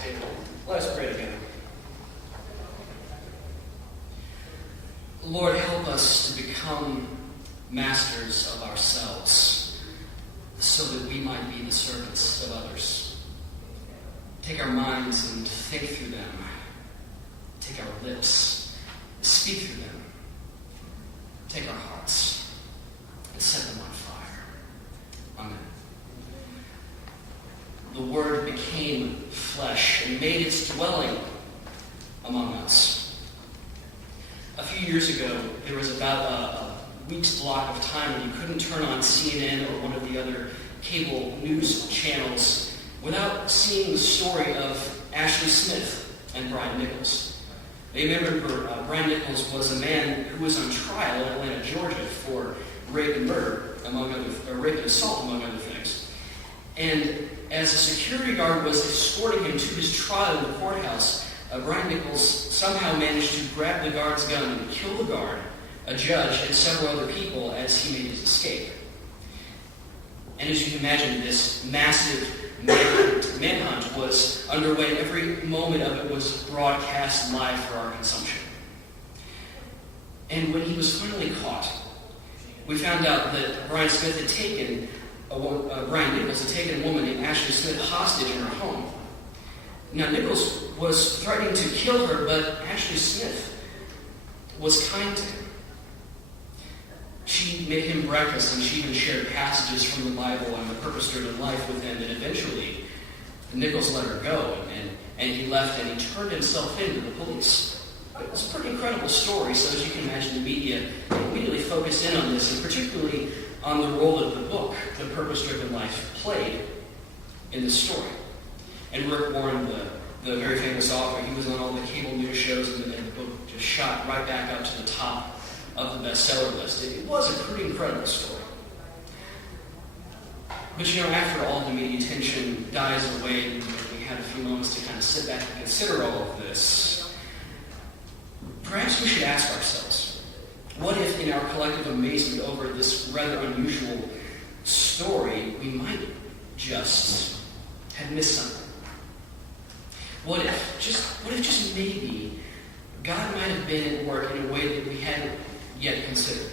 table. Let us pray together. Lord, help us to become masters of ourselves so that we might be the servants of others. Take our minds and think through them. Take our lips, speak through them. Take our hearts and set them on fire. Amen. The Word became flesh and made its dwelling among us. A few years ago, there was about a week's block of time when you couldn't turn on CNN or one of the other cable news channels without seeing the story of Ashley Smith and Brian Nichols. They remember Brian Nichols was a man who was on trial in Atlanta, Georgia for rape and murder, rape and assault, among other things. And as a security guard was escorting him to his trial in the courthouse, Brian Nichols somehow managed to grab the guard's gun and kill the guard, a judge, and several other people as he made his escape. And as you can imagine, this massive manhunt was underway, and every moment of it was broadcast live for our consumption. And when he was finally caught, we found out that Brian Nichols had taken a woman named Ashley Smith hostage in her home. Now, Nichols was threatening to kill her, but Ashley Smith was kind to him. She made him breakfast, and she even shared passages from the Bible and the purpose-driven life with him, and eventually Nichols let her go, and he left, and he turned himself in to the police. It was a pretty incredible story, so as you can imagine, the media immediately focused in on this, and particularly on the role of the book, The Purpose-Driven Life, played in the story. And Rick Warren, the very famous author, he was on all the cable news shows, and the book just shot right back up to the top of the bestseller list. It was a pretty incredible story. But after all the media attention dies away, and we had a few moments to kind of sit back and consider all of this, perhaps we should ask ourselves, what if in our collective amazement over this rather unusual story, we might just have missed something? What if just maybe God might have been at work in a way that we hadn't yet considered?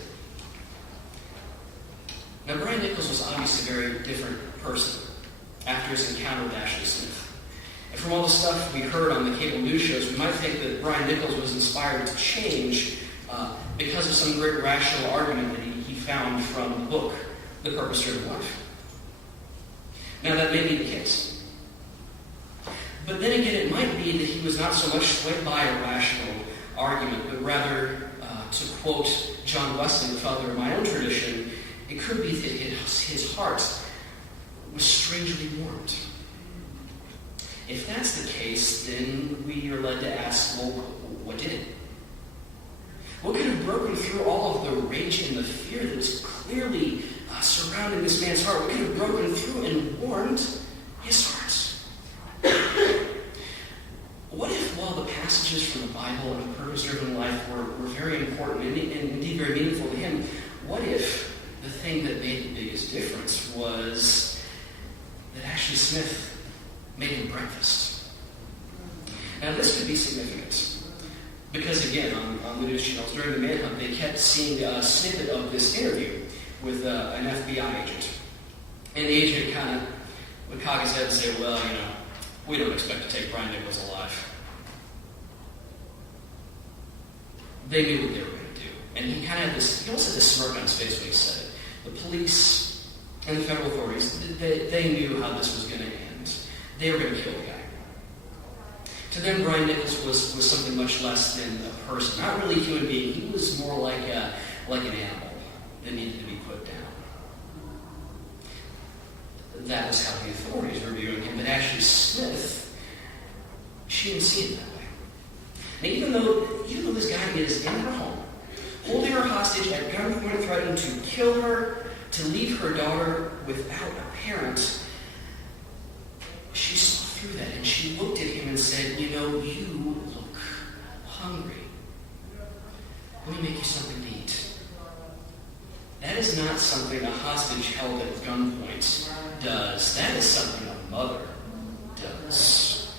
Now, Brian Nichols was obviously a very different person after his encounter with Ashley Smith. And from all the stuff we heard on the cable news shows, we might think that Brian Nichols was inspired to change because of some great rational argument that he found from the book, The Purpose-Driven Life. Now, that may be the case. But then again, it might be that he was not so much swayed by a rational argument, but rather, to quote John Wesley, the father of my own tradition, it could be that his heart was strangely warmed. If that's the case, then we are led to ask, well, what did it? What could have broken through all of the rage and the fear that was clearly surrounding this man's heart? What could have broken through and warmed his heart? What if, while the passages from the Bible and the purpose-driven life were very important and indeed very meaningful to him, what if the thing that made the biggest difference was that Ashley Smith made him breakfast? Now, this could be significant because, again, on the news channels during the manhunt, they kept seeing a snippet of this interview with an FBI agent. And the agent kind of would cock his head and say, well, we don't expect to take Brian Nichols alive. They knew what they were going to do. And he kind of had he almost had this smirk on his face when he said it. The police and the federal authorities, they knew how this was going to end. They were going to kill the guy. To them, Brian Nichols was something much less than a person. Not really a human being. He was more like an animal that needed to be put down. That was how the authorities were viewing him. But Ashley Smith, she didn't see it that way. And even though this guy is in her home, holding her hostage at gunpoint, threatening to kill her, to leave her daughter without a parent, she saw through that and she looked at him and said, you look hungry. Let me make you something to eat. That is not something a hostage held at gunpoint does. That is something a mother does.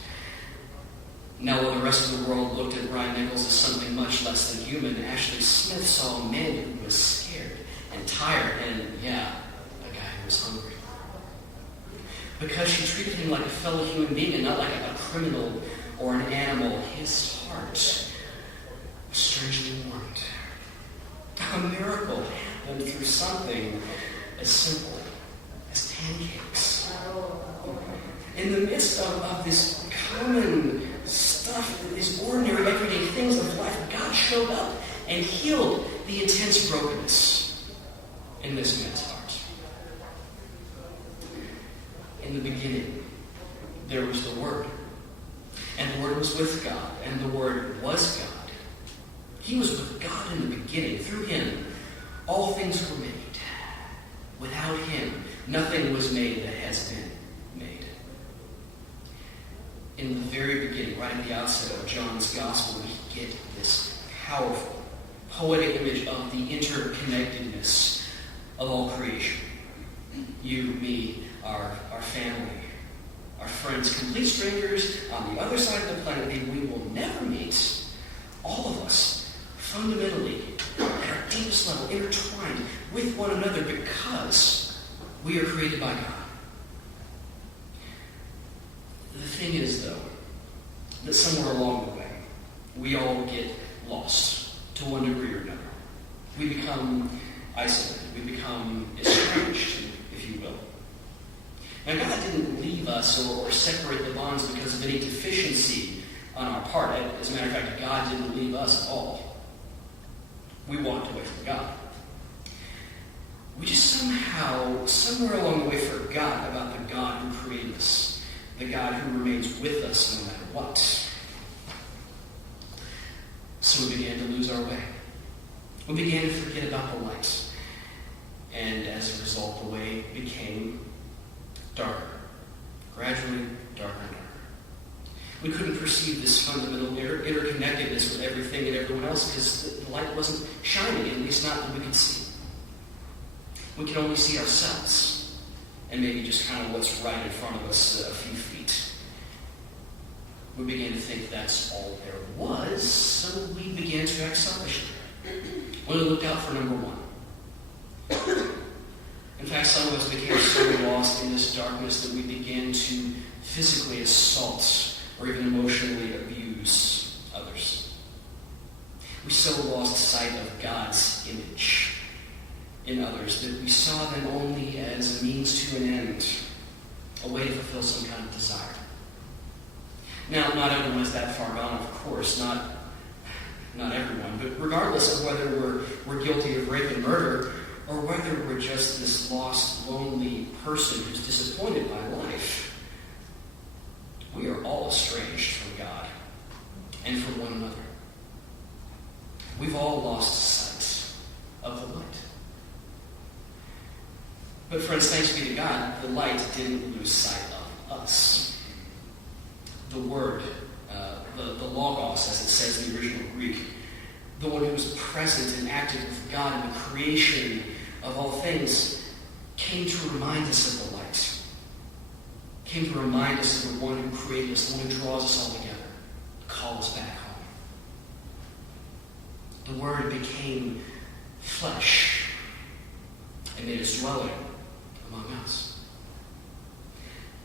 Now, while the rest of the world looked at Brian Nichols as something much less than human, Ashley Smith saw a man who was scared and tired and, yeah, a guy who was hungry. Because she treated him like a fellow human being and not like a criminal or an animal, his heart was strangely warmed. A miracle happened through something as simple as pancakes. In the midst of this common stuff, these ordinary, everyday things of life, God showed up and healed the intense brokenness in this man's heart. In the beginning, there was the Word. And the Word was with God. And the Word was God. He was with God in the beginning. Through Him, all things were made. Without Him, nothing was made that has been made. In the very beginning, right at the outset of John's Gospel, we get this powerful, poetic image of the interconnectedness of all creation. You, me, our family, our friends, complete strangers on the other side of the planet, and we will never meet. All of us, fundamentally, at our deepest level, intertwined with one another because we are created by God. The thing is, though, that somewhere along the way, we all get lost to one degree or another. We become isolated. We become estranged, if you will. Now, God didn't leave us or separate the bonds because of any deficiency on our part. As a matter of fact, God didn't leave us at all. We walked away from God. We just somehow, somewhere along the way, forgot about the God who created us, the God who remains with us no matter what. So we began to lose our way. We began to forget about the light. And as a result, the way became darker, gradually darker and darker. We couldn't perceive this fundamental interconnectedness with everything and everyone else because the light wasn't shining, at least not that we could see. We could only see ourselves and maybe just kind of what's right in front of us a few feet. We began to think that's all there was, so we began to act selfishly. We looked out for number one. In fact, some of us became so lost in this darkness that we began to physically assault or even emotionally abuse others. We so lost sight of God's image in others that we saw them only as a means to an end, a way to fulfill some kind of desire. Now, not everyone is that far gone, of course, not everyone, but regardless of whether we're guilty of rape and murder, or whether we're just this lost, lonely person who's disappointed by life, we are all estranged from God and from one another. We've all lost sight of the light. But friends, thanks be to God, the light didn't lose sight of us. The Word, the Logos, as it says in the original Greek, the one who was present and active with God in the creation of all things, came to remind us of the light. Came to remind us of the one who created us, the one who draws us all together, to call us back home. The Word became flesh and made us dwelling among us.